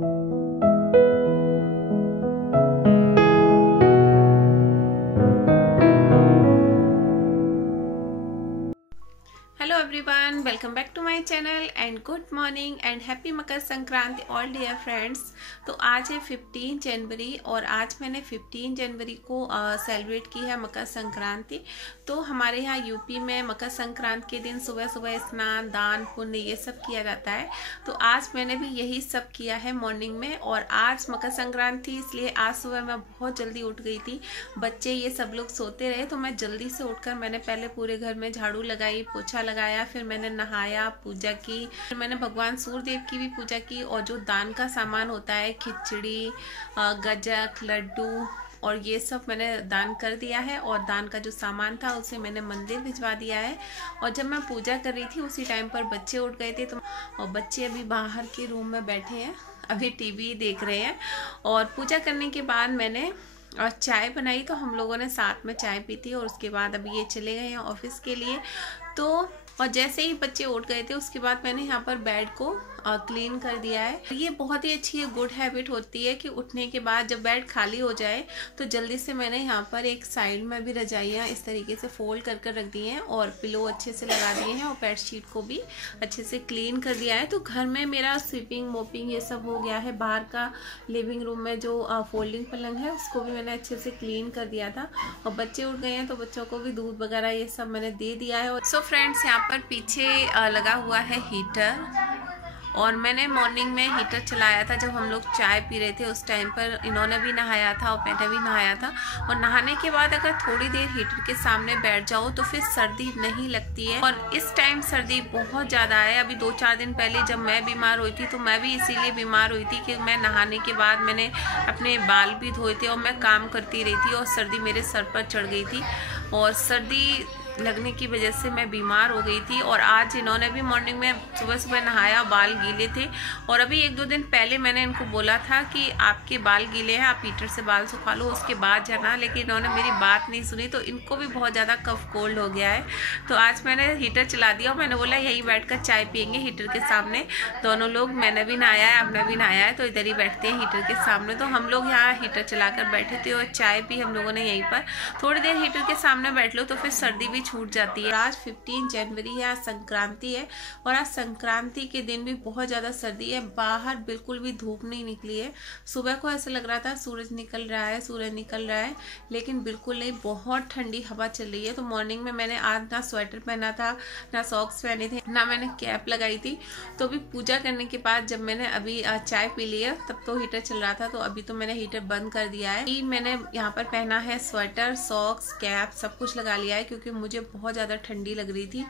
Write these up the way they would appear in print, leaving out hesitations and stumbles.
Hello everyone, welcome back to my channel and good morning and happy Makar Sankranti all dear friends. तो आज है 15 जनवरी और आज मैंने 15 जनवरी को सेलिब्रेट की है मकर संक्रांति। तो हमारे यहाँ यूपी में मकर संक्रांति के दिन सुबह सुबह स्नान, दान, पुण्य ये सब किया जाता है। तो आज मैंने भी यही सब किया है मॉर्निंग में। और आज मकर संक्रांति इसलिए आज सुबह मैं बहुत जल्दी उठ गई थी। बच्चे ये सब लोग सोते रहे तो मैं जल्दी से उठकर मैंने पहले पूरे घर में झाड़ू लगाई, पोछा लगाया, फिर मैंने नहाया, पूजा की, फिर मैंने भगवान सूर्यदेव की भी पूजा की। और जो दान का सामान होता है, खिचड़ी, गजक, लड्डू और ये सब मैंने दान कर दिया है। और दान का जो सामान था उसे मैंने मंदिर भिजवा दिया है। और जब मैं पूजा कर रही थी उसी टाइम पर बच्चे उठ गए थे। तो और बच्चे अभी बाहर के रूम में बैठे हैं, अभी टीवी देख रहे हैं। और पूजा करने के बाद मैंने और चाय बनाई, तो हम लोगों ने साथ में चाय पी थी। और उसके बाद अभी ये चले गए हैं ऑफिस के लिए। तो और जैसे ही बच्चे उठ गए थे उसके बाद मैंने यहाँ पर बेड को क्लीन कर दिया है। ये बहुत ही अच्छी गुड हैबिट होती है कि उठने के बाद जब बेड खाली हो जाए तो जल्दी से मैंने यहाँ पर एक साइड में भी रजाइयाँ इस तरीके से फोल्ड कर कर रख दी हैं और पिलो अच्छे से लगा दिए हैं और बेडशीट को भी अच्छे से क्लीन कर दिया है। तो घर में मेरा स्वीपिंग, मोपिंग ये सब हो गया है। बाहर का लिविंग रूम में जो फोल्डिंग पलंग है उसको भी मैंने अच्छे से क्लीन कर दिया था। और बच्चे उठ गए हैं तो बच्चों को भी दूध वगैरह ये सब मैंने दे दिया है। सो फ्रेंड्स, यहाँ पर पीछे लगा हुआ है हीटर। और मैंने मॉर्निंग में हीटर चलाया था जब हम लोग चाय पी रहे थे। उस टाइम पर इन्होंने भी नहाया था और मैंने भी नहाया था। और नहाने के बाद अगर थोड़ी देर हीटर के सामने बैठ जाओ तो फिर सर्दी नहीं लगती है। और इस टाइम सर्दी बहुत ज़्यादा है। अभी 2-4 दिन पहले जब मैं बीमार हुई थी तो मैं भी इसीलिए बीमार हुई थी कि मैं नहाने के बाद मैंने अपने बाल भी धोए थे और मैं काम करती रही थी और सर्दी मेरे सर पर चढ़ गई थी। और सर्दी लगने की वजह से मैं बीमार हो गई थी। और आज इन्होंने भी मॉर्निंग में सुबह सुबह नहाया, बाल गीले थे। और अभी 1-2 दिन पहले मैंने इनको बोला था कि आपके बाल गीले हैं, आप हीटर से बाल सुखा लो, उसके बाद जाना। लेकिन इन्होंने मेरी बात नहीं सुनी तो इनको भी बहुत ज़्यादा कफ कोल्ड हो गया है। तो आज मैंने हीटर चला दिया और मैंने बोला यहीं बैठकर चाय पियेंगे हीटर के सामने दोनों लोग। मैंने भी नहाया है, आपने भी नहाया है, तो इधर ही बैठते हैं हीटर के सामने। तो हम लोग यहाँ हीटर चलाकर बैठे थे और चाय पी हम लोगों ने यहीं पर। थोड़ी देर हीटर के सामने बैठ लो तो फिर सर्दी भी छूट जाती है। आज 15 जनवरी है, आज संक्रांति है। और आज संक्रांति के दिन भी बहुत ज़्यादा सर्दी है। बाहर बिल्कुल भी धूप नहीं निकली है। सुबह को ऐसा लग रहा था सूरज निकल रहा है, सूरज निकल रहा है, लेकिन बिल्कुल नहीं। बहुत ठंडी हवा चल रही है। तो मॉर्निंग में मैंने आज ना स्वेटर पहना था, ना सॉक्स पहने थे, ना मैंने कैप लगाई थी। तो अभी पूजा करने के बाद जब मैंने अभी चाय पी ली है तब तो हीटर चल रहा था। तो अभी तो मैंने हीटर बंद कर दिया है। मैंने यहाँ पर पहना है स्वेटर, सॉक्स, कैप सब कुछ लगा लिया है क्योंकि मुझे बहुत ज़्यादा ठंडी लग रही थी।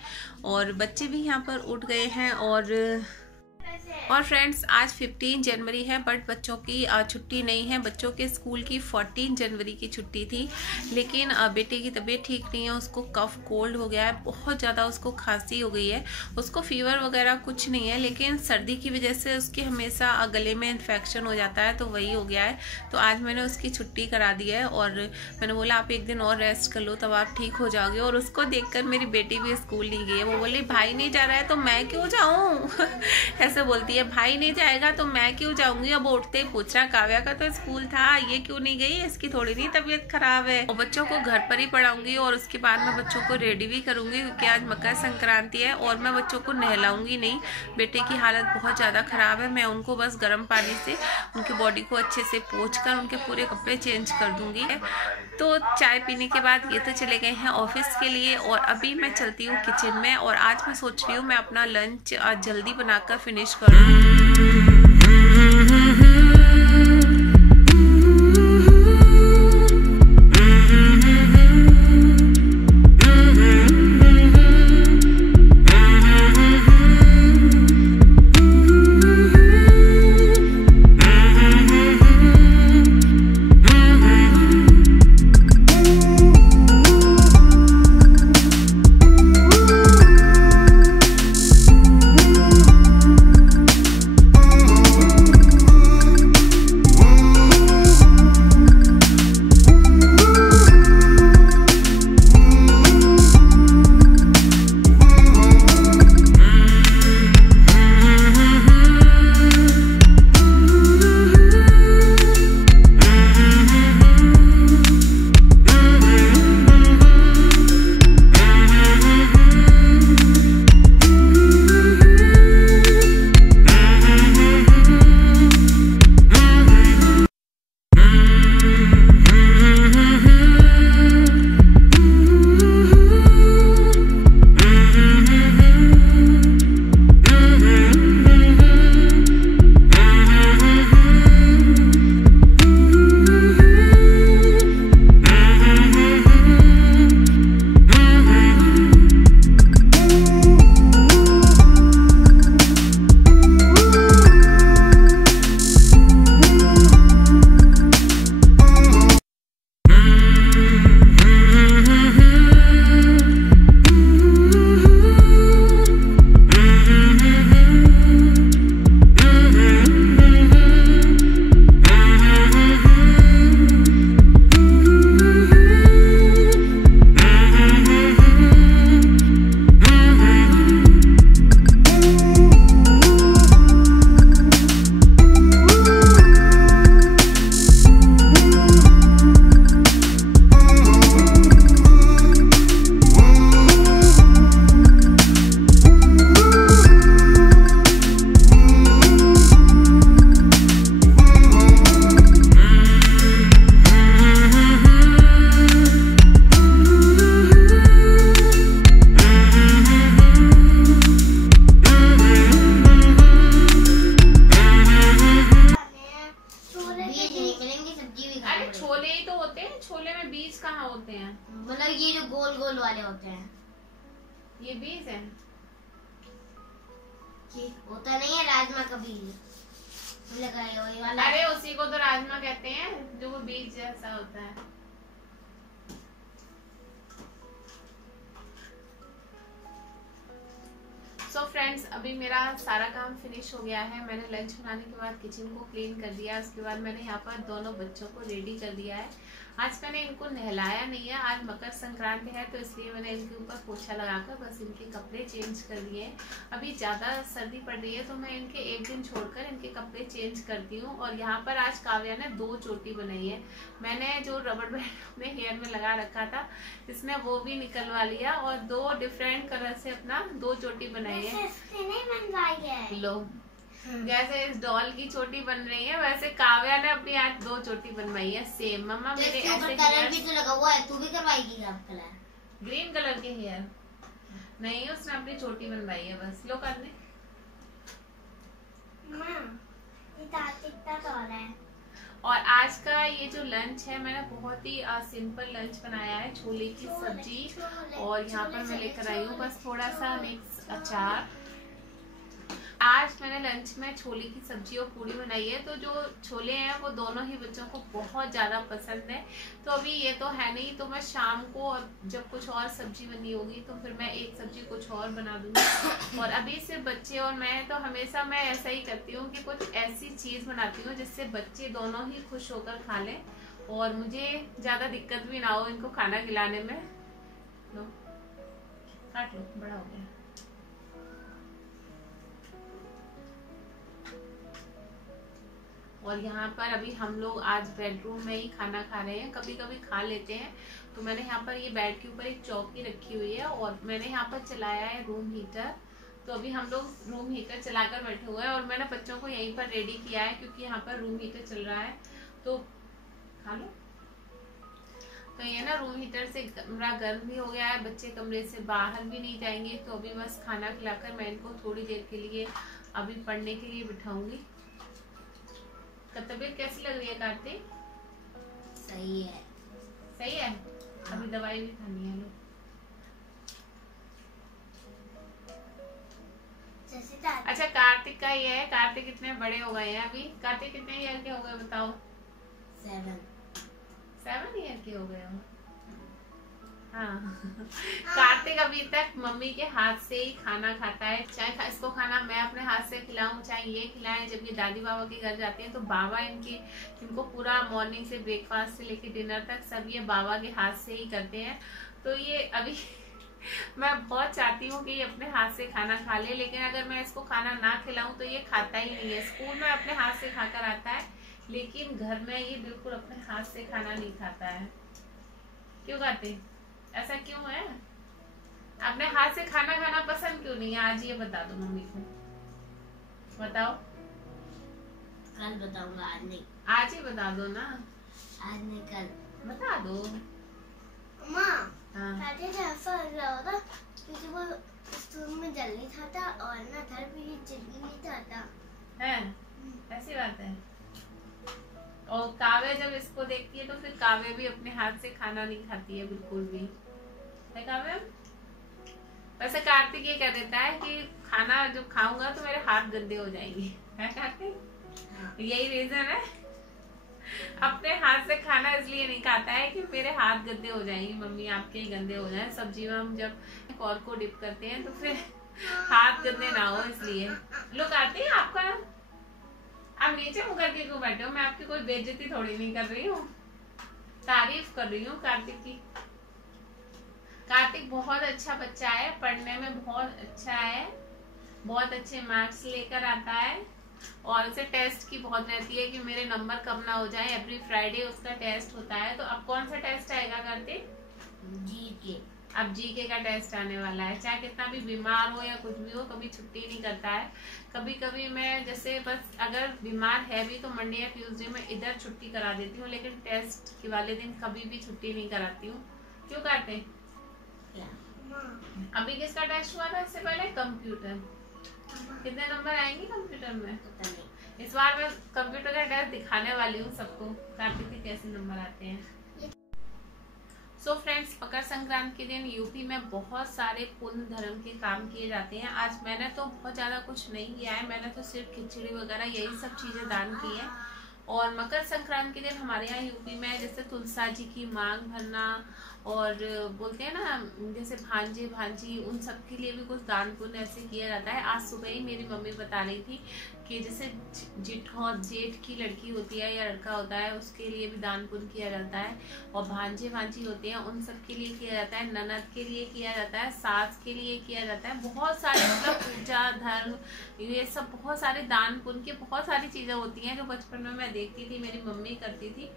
और बच्चे भी यहाँ पर उठ गए हैं। और फ्रेंड्स, आज 15 जनवरी है बट बच्चों की छुट्टी नहीं है। बच्चों के स्कूल की 14 जनवरी की छुट्टी थी। लेकिन बेटे की तबीयत ठीक नहीं है, उसको कफ कोल्ड हो गया है, बहुत ज़्यादा उसको खांसी हो गई है। उसको फीवर वगैरह कुछ नहीं है, लेकिन सर्दी की वजह से उसके हमेशा गले में इन्फेक्शन हो जाता है, तो वही हो गया है। तो आज मैंने उसकी छुट्टी करा दी है और मैंने बोला आप 1 दिन और रेस्ट कर लो तब आप ठीक हो जाओगे। और उसको देखकर मेरी बेटी भी स्कूल नहीं गई है। वो बोली भाई नहीं जा रहा है तो मैं क्यों जाऊँ ऐसे बोलती है, भाई नहीं जाएगा तो मैं क्यों जाऊंगी। अब उठते ही पूछ रहा काव्या का तो स्कूल था, ये क्यों नहीं गई, इसकी थोड़ी नहीं तबीयत खराब है। और बच्चों को घर पर ही पढ़ाऊंगी और उसके बाद मैं बच्चों को रेडी भी करूंगी क्योंकि आज मकर संक्रांति है। और मैं बच्चों को नहलाऊंगी नहीं, बेटे की हालत बहुत ज़्यादा खराब है। मैं उनको बस गर्म पानी से उनकी बॉडी को अच्छे से पोंछकर उनके पूरे कपड़े चेंज कर दूंगी। तो चाय पीने के बाद ये तो चले गए हैं ऑफिस के लिए और अभी मैं चलती हूँ किचन में। और आज मैं सोच रही हूँ मैं अपना लंच जल्दी बनाकर फिनिश करूँ। छोले ही तो होते हैं, छोले में बीज कहाँ होते हैं? मतलब ये जो गोल गोल वाले होते हैं, ये बीज है? ये होता नहीं है राजमा का बीज लगाया वही वाला। अरे उसी को तो राजमा कहते हैं, जो वो बीज जैसा होता है। सो फ्रेंड्स, अभी मेरा सारा काम फिनिश हो गया है। मैंने लंच बनाने के बाद किचन को क्लीन कर दिया। उसके बाद मैंने यहाँ पर दोनों बच्चों को रेडी कर दिया है। आज मैंने इनको नहलाया नहीं है, आज मकर संक्रांति है तो इसलिए मैंने इनके ऊपर पोछा लगाकर बस इनके कपड़े चेंज कर दिए। अभी ज़्यादा सर्दी पड़ रही है तो मैं इनके एक दिन छोड़कर इनके कपड़े चेंज करती हूँ। और यहाँ पर आज काव्या ने 2 चोटी बनाई है। मैंने जो रबड़ बैंड अपने हेयर में लगा रखा था, इसने वो भी निकलवा लिया और 2 डिफरेंट कलर से अपना 2 चोटी बनाई है। लो, जैसे इस डॉल की चोटी बन रही है वैसे काव्या ने अपनी आज 2 चोटी बनवाई है सेम। मम्मा तो मेरे ऐसे कलर भी तो लगा हुआ है, तू भी करवाएगी क्या कलर? ग्रीन कलर के हेयर नहीं, उसने अपनी चोटी बनवाई है बस। लो कर दे। और आज का ये जो लंच है, मैंने बहुत ही सिंपल लंच बनाया है। छोले की सब्जी और यहाँ पर मैं लेकर आई हूँ बस थोड़ा सा मिक्स अचार। आज मैंने लंच में छोले की सब्जी और पूरी बनाई है। तो जो छोले हैं वो दोनों ही बच्चों को बहुत ज़्यादा पसंद है। तो अभी ये तो है नहीं, तो मैं शाम को जब कुछ और सब्जी बनी होगी तो फिर मैं एक सब्जी कुछ और बना दूंगी। और अभी सिर्फ बच्चे और मैं, तो हमेशा मैं ऐसा ही करती हूँ कि कुछ ऐसी चीज़ बनाती हूँ जिससे बच्चे दोनों ही खुश होकर खा लें और मुझे ज़्यादा दिक्कत भी ना हो इनको खाना खिलाने में। लो काट लो, बड़ा हो गया। और यहाँ पर अभी हम लोग आज बेडरूम में ही खाना खा रहे हैं, कभी कभी खा लेते हैं। तो मैंने यहाँ पर ये बेड के ऊपर एक चौकी रखी हुई है और मैंने यहाँ पर चलाया है रूम हीटर। तो अभी हम लोग रूम हीटर चलाकर बैठे हुए हैं और मैंने बच्चों को यहीं पर रेडी किया है क्योंकि यहाँ पर रूम हीटर चल रहा है। तो खा लो। तो ये ना रूम हीटर से कमरा गर्म भी हो गया है, बच्चे कमरे से बाहर भी नहीं जाएंगे। तो अभी बस खाना खिलाकर मैं इनको थोड़ी देर के लिए अभी पढ़ने के लिए बिठाऊंगी। तबीयत कैसी लग रही है कार्तिक? सही है। सही है? अभी दवाई भी खानी है। लो अच्छा, कार्तिक का ये है, कार्तिक कितने बड़े हो गए हैं अभी? कार्तिक कितने ईयर के हो गए बताओ? 7 ईयर के हो गए हो? हाँ। कार्तिक अभी तक मम्मी के हाथ से ही खाना खाता है। चाहे इसको खाना मैं अपने हाथ से खिलाऊं, चाहे ये खिलाएं। जब ये दादी बाबा के घर जाते हैं तो बाबा इनको पूरा मॉर्निंग से ब्रेकफास्ट से लेके डिनर तक सब ये बाबा के हाथ से ही करते हैं। तो ये अभी मैं बहुत चाहती हूँ कि ये अपने हाथ से खाना खा ले, लेकिन अगर मैं इसको खाना ना खिलाऊं तो ये खाता ही नहीं है। स्कूल में अपने हाथ से खाकर आता है, लेकिन घर में ये बिल्कुल अपने हाथ से खाना नहीं खाता है। क्यों खाते? ऐसा क्यों है? अपने हाथ से खाना खाना पसंद क्यों नहीं है? आज ये बता दो मम्मी को, बताओ। कल बताऊंगा, आज नहीं। आज ही बता दो ना। आज नहीं, कल बता दो। माँ, हाँ। ऐसा लग रहा था क्योंकि वो स्टोव में जल नहीं था और ना घर पे भी जल नहीं था। है ऐसी बात है। और काव्या जब इसको देखती है तो फिर काव्या भी अपने हाथ से खाना नहीं खाती है बिल्कुल भी, है काव्या? वैसे कार्तिक ये कह देता है कि खाना जब खाऊंगा तो मेरे हाथ गंदे हो जाएंगे, है कार्तिक? यही रीजन है। अपने हाथ से खाना इसलिए नहीं खाता है कि मेरे हाथ गंदे हो जाएंगे, मम्मी आपके ही गंदे हो जाए। सब्जी में हम जब कॉर को डिप करते हैं तो फिर हाथ गंदे ना हो इसलिए। लोग आते हैं आपका, आप नीचे मुकर के क्यों बैठे हो? मैं आपकी कोई बेइज्जती थोड़ी नहीं कर रही हूँ, तारीफ कर रही हूँ कार्तिक की। कार्तिक बहुत अच्छा बच्चा है, पढ़ने में बहुत अच्छा है, बहुत अच्छे मार्क्स लेकर आता है और उसे टेस्ट की बहुत रहती है कि मेरे नंबर कम ना हो जाए। एवरी फ्राइडे उसका टेस्ट होता है। तो अब कौन सा टेस्ट आएगा कार्तिक? जीके। अब जीके का टेस्ट आने वाला है। चाहे कितना भी बीमार हो या कुछ भी हो, कभी छुट्टी नहीं करता है। कभी कभी मैं जैसे बस अगर बीमार है भी तो मंडे या ट्यूसडे में इधर छुट्टी करा देती हूँ, लेकिन टेस्ट के वाले दिन कभी भी छुट्टी नहीं कराती हूँ। क्यों करते? अभी किसका टेस्ट हुआ था इससे पहले? कंप्यूटर। कितने नंबर आएंगे कंप्यूटर में? इस बार मैं कंप्यूटर का टेस्ट दिखाने वाली हूँ सबको, कार्तिक के कैसे नंबर आते हैं। सो फ्रेंड्स, मकर संक्रांति के दिन यूपी में बहुत सारे पुण्य धर्म के काम किए जाते हैं। आज मैंने तो बहुत ज्यादा कुछ नहीं किया है, मैंने तो सिर्फ खिचड़ी वगैरह यही सब चीजें दान की है। और मकर संक्रांति के दिन हमारे यहाँ यूपी में जैसे तुलसा जी की मांग भरना और बोलते हैं ना जैसे भांजे भांजी, उन सब के लिए भी कुछ दान पुण्य ऐसे किया जाता है। आज सुबह ही मेरी मम्मी बता रही थी कि जैसे जेठ की लड़की होती है या लड़का होता है, उसके लिए भी दान पुण्य किया जाता है। और भांजे भांजी होते हैं, उन सब के लिए किया जाता है। ननद के लिए किया जाता है, सास के लिए किया जाता है। बहुत सारे मतलब पूजा धर्म ये सब बहुत सारे दान पुण्य की बहुत सारी चीजें होती हैं जो बचपन में मैं देखती थी, मेरी मम्मी करती थी।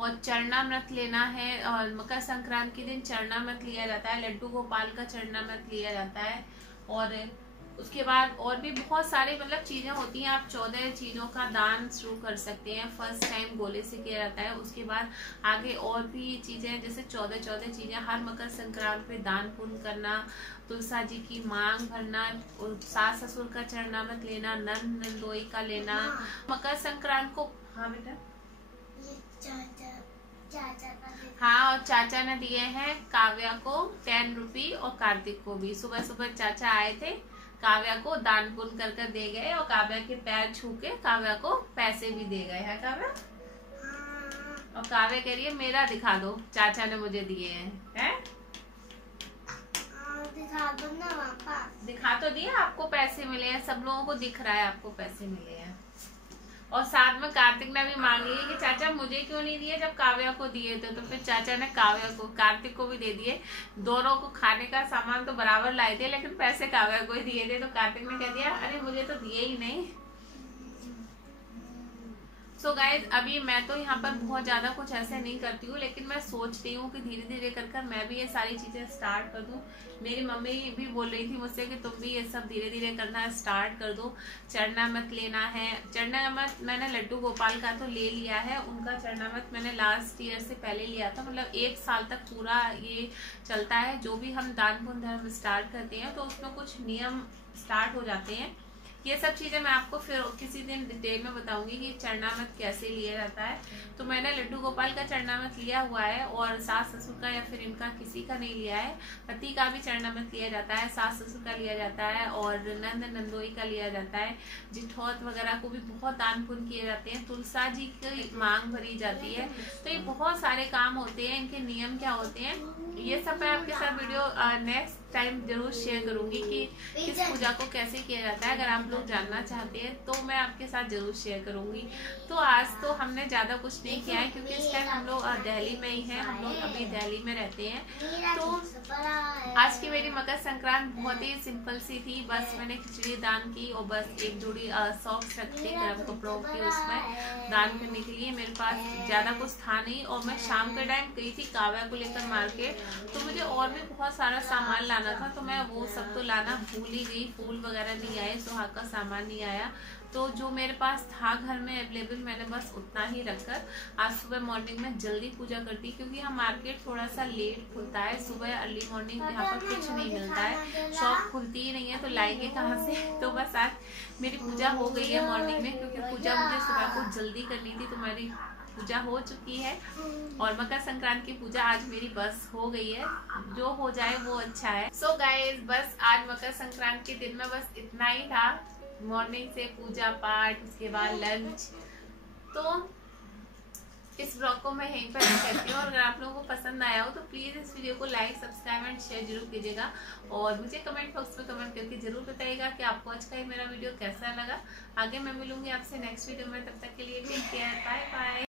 और चरणामृत लेना है, और मकर संक्रांति के दिन चरणामृत लिया जाता है, लड्डू गोपाल का चरणामृत लिया जाता है। और उसके बाद और भी बहुत सारे मतलब चीजें होती हैं। आप 14 चीजों का दान शुरू कर सकते हैं। फर्स्ट टाइम गोले से किया जाता है, उसके बाद आगे और भी चीजें जैसे 14 चीजें हर मकर संक्रांति पे दान पुण्य करना, तुलसा जी की मांग भरना, सास ससुर का चरणामृत लेना, नंद नंदोई का लेना। मकर संक्रांति को हाँ बेटा हाँ, और चाचा ने दिए हैं काव्या को 10 रुपये और कार्तिक को भी। सुबह सुबह चाचा आए थे, काव्या को दान पुण्य कर दे गए और काव्या के पैर छू के काव्या को पैसे भी दे गए हैं काव्या। और काव्या कह रही है मेरा दिखा दो, चाचा ने मुझे दिए हैं। दिखा दो ना पापा। दिखा तो दिया, आपको पैसे मिले हैं, सब लोगों को दिख रहा है आपको पैसे मिले हैं। और साथ में कार्तिक ने भी मांग लिया कि चाचा मुझे क्यों नहीं दिए जब काव्या को दिए थे। तो फिर चाचा ने काव्या को कार्तिक को भी दे दिए। दोनों को खाने का सामान तो बराबर लाए थे, लेकिन पैसे काव्या को ही दिए थे। तो कार्तिक ने कह दिया अरे मुझे तो दिए ही नहीं। सो गाइज, अभी मैं तो यहाँ पर बहुत ज्यादा कुछ ऐसे नहीं करती हूँ, लेकिन मैं सोचती हूँ कि धीरे धीरे कर मैं भी ये सारी चीजें स्टार्ट कर दूँ। मेरी मम्मी भी बोल रही थी मुझसे कि तुम भी ये सब धीरे धीरे करना स्टार्ट कर दो। चरणामृत लेना है, चरणामृत मैंने लड्डू गोपाल का तो ले लिया है। उनका चरणामृत मैंने लास्ट ईयर से पहले लिया था, मतलब 1 साल तक पूरा ये चलता है। जो भी हम दान पुण्य धर्म स्टार्ट करते हैं तो उसमें कुछ नियम स्टार्ट हो जाते हैं। ये सब चीजें मैं आपको फिर किसी दिन डिटेल में बताऊंगी कि चरणामृत कैसे लिया जाता है। तो मैंने लड्डू गोपाल का चरणामृत लिया हुआ है, और सास ससुर का या फिर इनका किसी का नहीं लिया है। पति का भी चरणामृत लिया जाता है, सास ससुर का लिया जाता है, और नंद नंदोई का लिया जाता है। जिठौत वगैरह को भी बहुत दान पुण्य किए जाते हैं। तुलसा जी की मांग भरी जाती है। तो ये बहुत सारे काम होते हैं, इनके नियम क्या होते हैं ये सब मैं आपके साथ वीडियो नेक्स्ट टाइम जरूर शेयर करूंगी कि किस पूजा को कैसे किया जाता है। अगर आप लोग जानना चाहते हैं तो मैं आपके साथ जरूर शेयर करूंगी। तो आज तो हमने ज्यादा कुछ नहीं किया है क्योंकि इस टाइम हम लोग दिल्ली में ही हैं, हम लोग अभी दिल्ली में रहते हैं। तो आज की मेरी मकर संक्रांति बहुत ही सिंपल सी थी। बस मैंने खिचड़ी दान की और बस एक जोड़ी सॉक्स रखते गर्म कपड़ों की उसमें दान करने के लिए। मेरे पास ज्यादा कुछ था नहीं, और मैं शाम के टाइम गई थी काव्या को लेकर मार्केट। तो मुझे और भी बहुत सारा सामान लाना था, तो मैं वो सब तो लाना भूल ही गई। फूल वगैरह नहीं आए, सुहाग का सामान नहीं आया। तो जो मेरे पास था घर में अवेलेबल मैंने बस उतना ही रखकर आज सुबह मॉर्निंग में जल्दी पूजा करती, क्योंकि हम मार्केट थोड़ा सा लेट खुलता है। सुबह अर्ली मॉर्निंग यहाँ पर कुछ नहीं मिलता है, शॉप खुलती ही नहीं है, तो लाएंगे कहाँ से। तो बस आज मेरी पूजा हो गई है मॉर्निंग में, क्योंकि पूजा मुझे सुबह को जल्दी करनी थी। तो मेरी पूजा हो चुकी है, और मकर संक्रांति की पूजा आज मेरी बस हो गई है। जो हो जाए वो अच्छा है। सो गाइज, बस आज मकर संक्रांति के दिन में बस इतना ही था। मॉर्निंग से पूजा पाठ, उसके बाद लंच। तो इस ब्लॉग को मैं यहीं पर करती हूँ, और अगर आप लोगों को पसंद आया हो तो प्लीज इस वीडियो को लाइक सब्सक्राइब एंड शेयर जरूर कीजिएगा। और मुझे कमेंट बॉक्स में कमेंट करके जरूर बताइएगा कि आपको आज का ही मेरा वीडियो कैसा लगा। आगे मैं मिलूंगी आपसे नेक्स्ट वीडियो में, तब तक के लिए टेक केयर, बाय बाय।